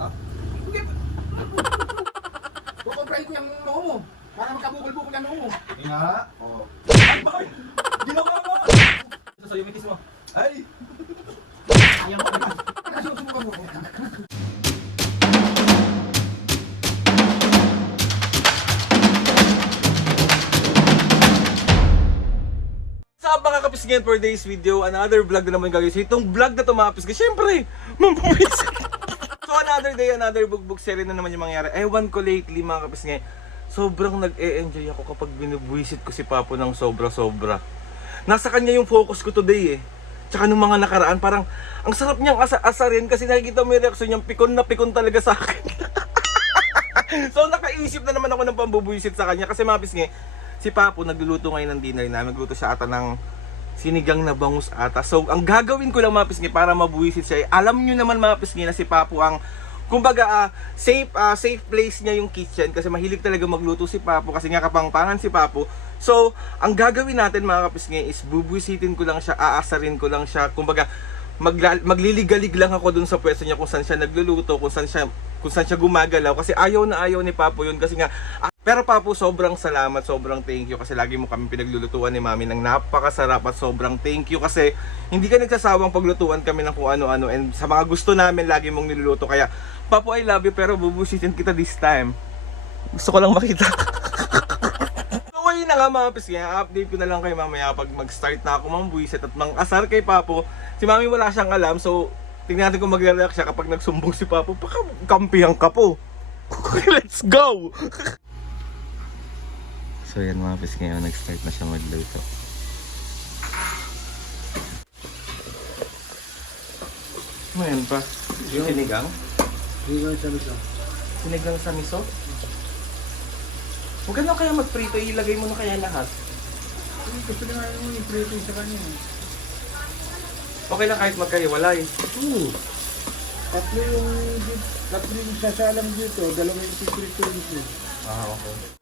to? Hindi. Kukomprahin ko yung noo mo. Para magkabukol-bukol yung noo mo. Hindi nga. Oo. Ay, bakit? Ginawa mo! Ito sa'yo, mitis mo. Ay! Ayaw mo. Susubukan mo. Sa mga kapisngan for today's video, another vlog na naman gagawin. So itong vlog na tumapis ka, syempre, mampapis. So another day, another bugbog series na naman yung mangyari. Ewan ko lately mga kapisngan, sobrang nag-e-enjoy ako kapag binubuisit ko si Papo ng sobra-sobra. Nasa kanya yung focus ko today eh. Tsaka nung mga nakaraan, parang ang sarap niyang asarin kasi nakikita mo yung reaction niyang pikon na pikon talaga sa akin. So nakaisip na naman ako ng pambubuisit sa kanya kasi mga kapisngan, si Papo nagluluto ngayon ng dinner namin. Nagluto siya ata ng sinigang na bangus ata. So, ang gagawin ko lang mga pisngi para mabuwisit siya. Alam nyo naman mga pisngi na si Papo ang, kumbaga, safe place niya yung kitchen. Kasi mahilig talaga magluto si Papo. Kasi nga kapangpangan si Papo. So, ang gagawin natin mga kapisngi is bubuwisitin ko lang siya, aasarin ko lang siya. Kumbaga, magliligalig lang ako dun sa pwesto niya kung saan siya nagluluto, kung saan siya gumagalaw. Kasi ayaw na ayaw ni Papo yun. Kasi nga, pero Papo, sobrang salamat, sobrang thank you kasi lagi mo kami pinaglulutuan ni Mami ng napakasarap at sobrang thank you kasi hindi ka nagsasawang paglutuan kami ng kung ano-ano and sa mga gusto namin lagi mong niluluto. Kaya Papo, I love you pero bubusitin kita this time. Gusto ko lang makita. So ayun na nga mga pisngi, update ko na lang kayo mamaya pag mag-start na ako mambuisit at mang-asar kay Papo. Si Mami wala siyang alam, so tingnan natin kung magre-react siya kapag nagsumbong si Papo. Baka kampihan ka po. Let's go! So yan mga pis ngayon, nag-start na siya magluto. Ngayon pa? Yung sinigang? Sinigang sa miso. Sinigang sa miso? Huwag ka na kaya magprito, ilagay mo na kaya lahat. Gusto na nga yung i-prito sa kanya. Okay lang kahit magkahiwalay. Oo. Tatlo yung sasalang dito, dalawa yung sikrito dito. Ah, okay.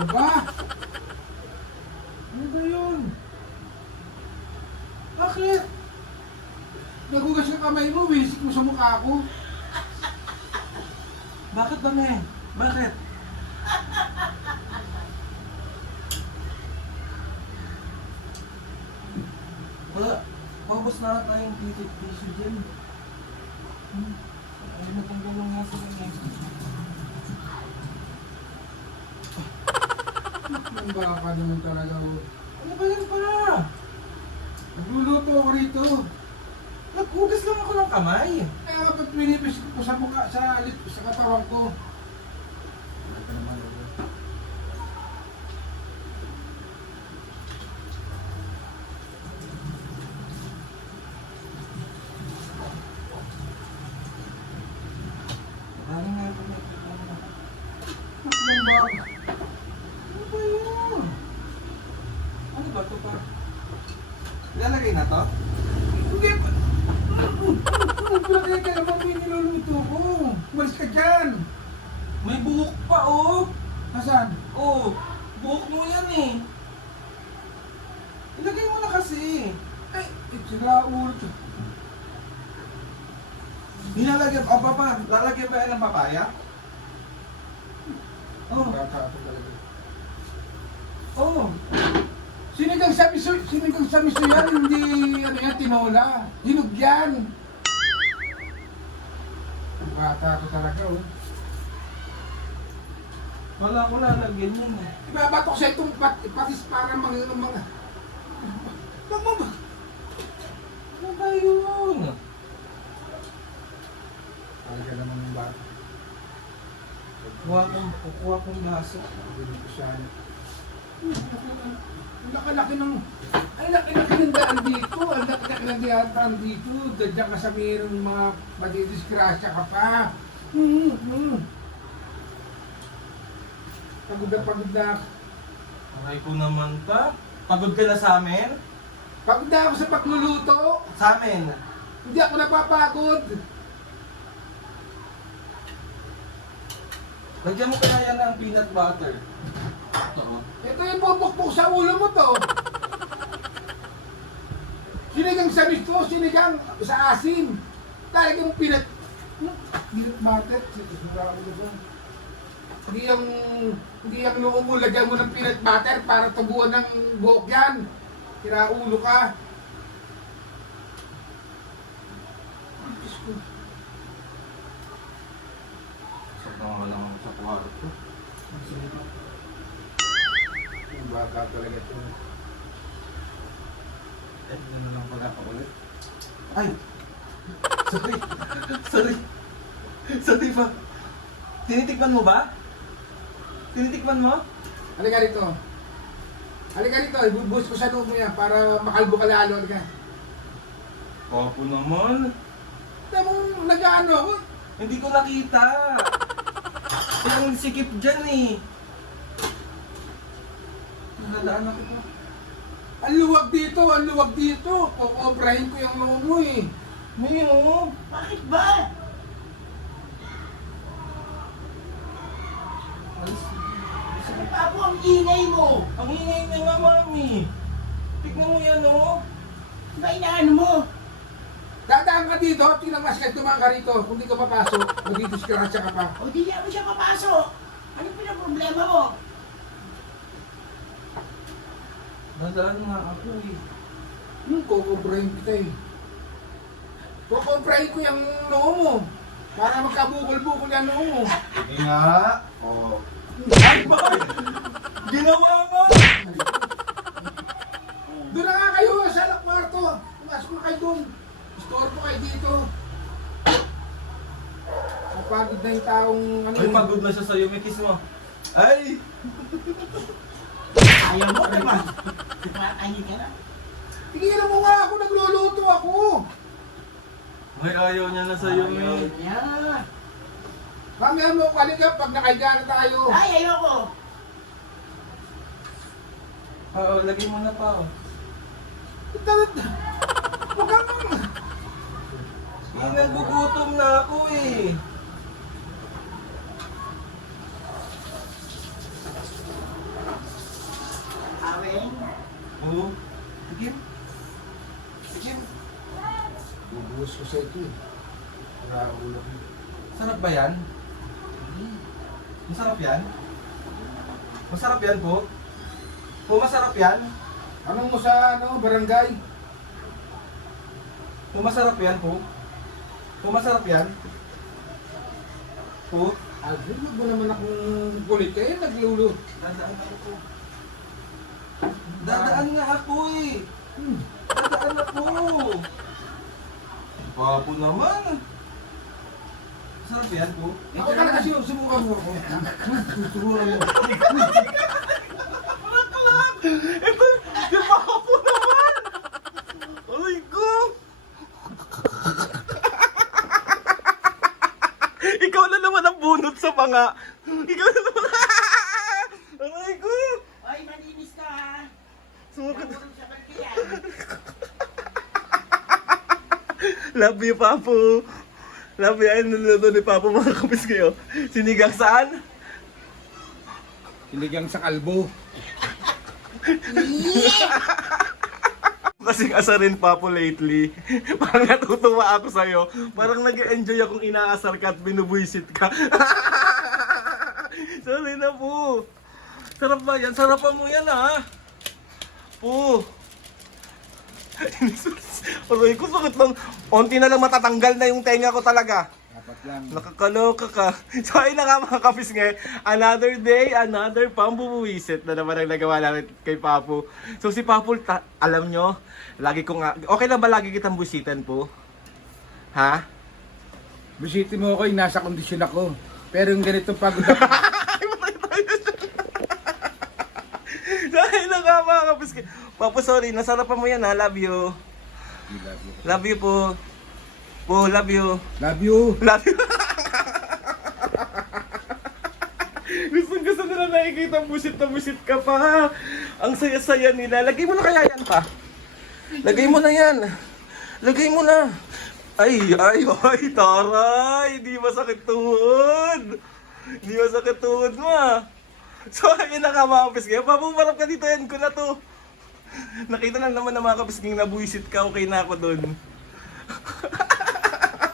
Ano ba? Ano ba yun? Bakit? Nagugas ka kamay mo, winisik mo sa mukha ko. Bakit ba, men? Bakit? Wala. Mabos na tayong tissue dyan. Ay, natanggal lang nga sila nga. Ang baka naman talaga. Ano ba yan pa? Nagluluto ako rito. Naghugas lang ako ng kamay. Kaya kapag pinipis ko sa mukha, sa katawan ko. Parang nga ito. Ang baka. Ano ba yun? Ano ba ito pa? Ilalagay na to? Hindi pa. Pinagay ka naman may niluluto ko. Umalis ka dyan. May buhok pa oh! Nasaan? Oh! Buhok mo yan eh! Ilagay mo na kasi! Ay, sila ulo. Nilalagyan, oh papa, lalagyan ba yan ng papaya? Oh! Oh! Sinigang sa miso yan, hindi ano yan, tinola. Hinog yan. Ang bata ko talaga, oh. Wala ko lalagyan yun eh. Ibabatok sa itong patis para mga... Ano ba yun? Kukuha kong laso. Ang laki-laki ng... Ang laki-laki ng daan dito. Ang laki-laki ng daan dito. Dadyan ka sa mayroong mga madidisgrasya ka pa. Pagod na. Aray ko naman ka. Pagod ka na sa amin? Pagod na ako sa pagluluto. Sa amin. Hindi ako napapagod. Lagyan mo kaya yan ng peanut butter. Ito yung bubukbuk sa ulo mo to. Sinigang sa misto, sinigang sa asin. Talagang yung peanut butter. Hindi yung noong mo, lagyan mo ng peanut butter para tubuan ng buhok yan. Kiraulo ka. Diyos ko. Sobrang walang sa kwarto. Yung bata talaga ito. Ano lang pala ako ulit? Ay! Sorry! Sorry! Sorry pa! Tinitikman mo ba? Tinitikman mo? Halika rito. Halika rito, ibubuhos ko sa noo mo yan para makalbo ka lalo. Halika. Opo naman. Tapos nag-ano ako. Hindi ko nakita. Kaya ang sikip dyan eh. Nadaan ako to. Ang luwag dito. Kukobrahin ko yung noo mo eh. Mayo. Bakit ba? Papo, ang ingay mo! Ang ingay na nga, mami. Tignan mo yan, oh. Ba inaano mo? Dadaan ka dito, tinamas ka, tumaan ka rito. Kung di ka papasok, magdidiskrasya ka pa. O di niya mo siya papasok. Ano problema mo? Nadaan nga ako eh. Kukobrahin kita eh. Kukobrahin ko yung noo mo. Para magkabukol-bukol yung noo mo. Sige nga. Oh. Ay, bakit? Ginawa mo! Doon na nga kayo sa kwarto. Pumasok na kayo doon. Store po kayo dito. Napagod na yung taong ano. Ay, pagod na siya sa'yo. May kiss mo. Ay! Ayaw mo naman. Ayun ka na. Tigilan mo nga ako, nagluluto ako. May ayaw niya na sa'yo, Ayaw May. niya. Mamaya mo, kalika, pag nakahiga na tayo. Ay, ayoko. Oo, lagay mo na pa. Oh. Huwag kang... Nagugutom na ako eh. Aweng. Oo. Sige. Sige. Bubuhos ko sa ito eh. Para ulo ko. Sarap ba yan? Masarap yan? Masarap yan po? Po, masarap yan? Anong mo sa barangay? Po, masarap yan po? Po, masarap yan? Po? Alvin, wag mo naman akong kulit kayo, nagluluto. Dadaan ako po. Dadaan nga ako eh. Dadaan ako. Papo naman. Masarap yan po? Ako ka na kasi subukan mo ako. Susubukan mo. Ito, di ba ako naman? Aray ko! Ikaw na naman ang bunot sa panga. Ikaw na naman. Aray ko! Ay, malinis ka ha. Sumakit. Nahulog sa balkiyan. Love you, Papu. Love you. Ay, niluluto ni Papu mga kapis kayo. Sinigang saan? Sinigang sa kalbo. Kasing asarin Papu lately. Parang natutuwa ako sa'yo. Parang nag-enjoy akong inaasar ka at binubuisit ka. Sorry na po. Sarap ba yan? Sarapan mo yan ha. Po. Aray ko, sakit lang. Unti na lang matatanggal na yung tenga ko talaga. Dapat lang. Nakakaloka ka. So ayun na nga mga kapis ngayon. Another day, another pambubuwisit na naman ang nagawa namin kay Papu. So si Papu, alam nyo, lagi ko nga, okay lang ba lagi kitang busitan po? Ha? Bisiti mo ako, nasa kondisyon ako. Pero yung ganito pagod ako. Dahil na nga mga kapiske. Papa, sorry, nasarapan mo yan ha. Love you. Love you po. Po, love you. Love you. Love you. Gusto nila nakikita busit na busit ka pa. Ang saya-saya nila. Lagay mo na kaya yan pa. Lagay mo na yan. Lagay mo na. Ay, taray. Di masakit tuhod. Di masakit tuhod mo ah. So, ayun na ka mga kapisking. Papumarap ka dito, yan ko na to. Nakita lang naman ng mga kapisking na buwisit ka. Okay na ako dun.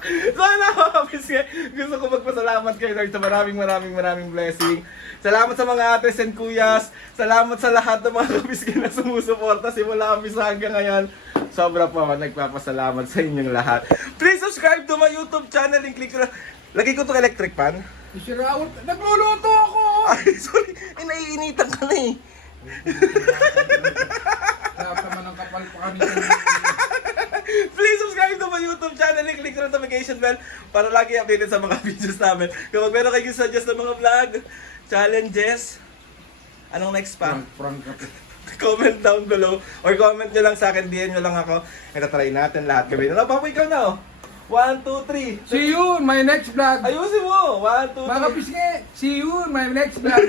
So, na mga kapisking. Gusto ko magpasalamat kay Lord sa maraming blessing. Salamat sa mga ates and kuyas. Salamat sa lahat ng mga kapisking na sumusuporta simula umpisa hanggang ngayon. Sobra po ako nagpapasalamat sa inyong lahat. Please subscribe to my YouTube channel and click na. Lagay ko itong electric pan. Si Raul, nagluluto ako! Ay, sorry. Naiinitan ka na eh. Dapat naman ang kapal pa kami. Please subscribe to my YouTube channel and click the notification bell para lagi updated sa mga videos namin. Kapag meron kayo suggest ng mga vlog, challenges, anong next pa? Prank ka. Comment down below or comment nyo lang sa akin, DM nyo lang ako. Ito try natin lahat gawin. Ano, papoy ka na oh. 1, 2, 3. See you in my next vlog. Ayusin mo. 1, 2, 3. Mga kapisngi, see you in my next vlog.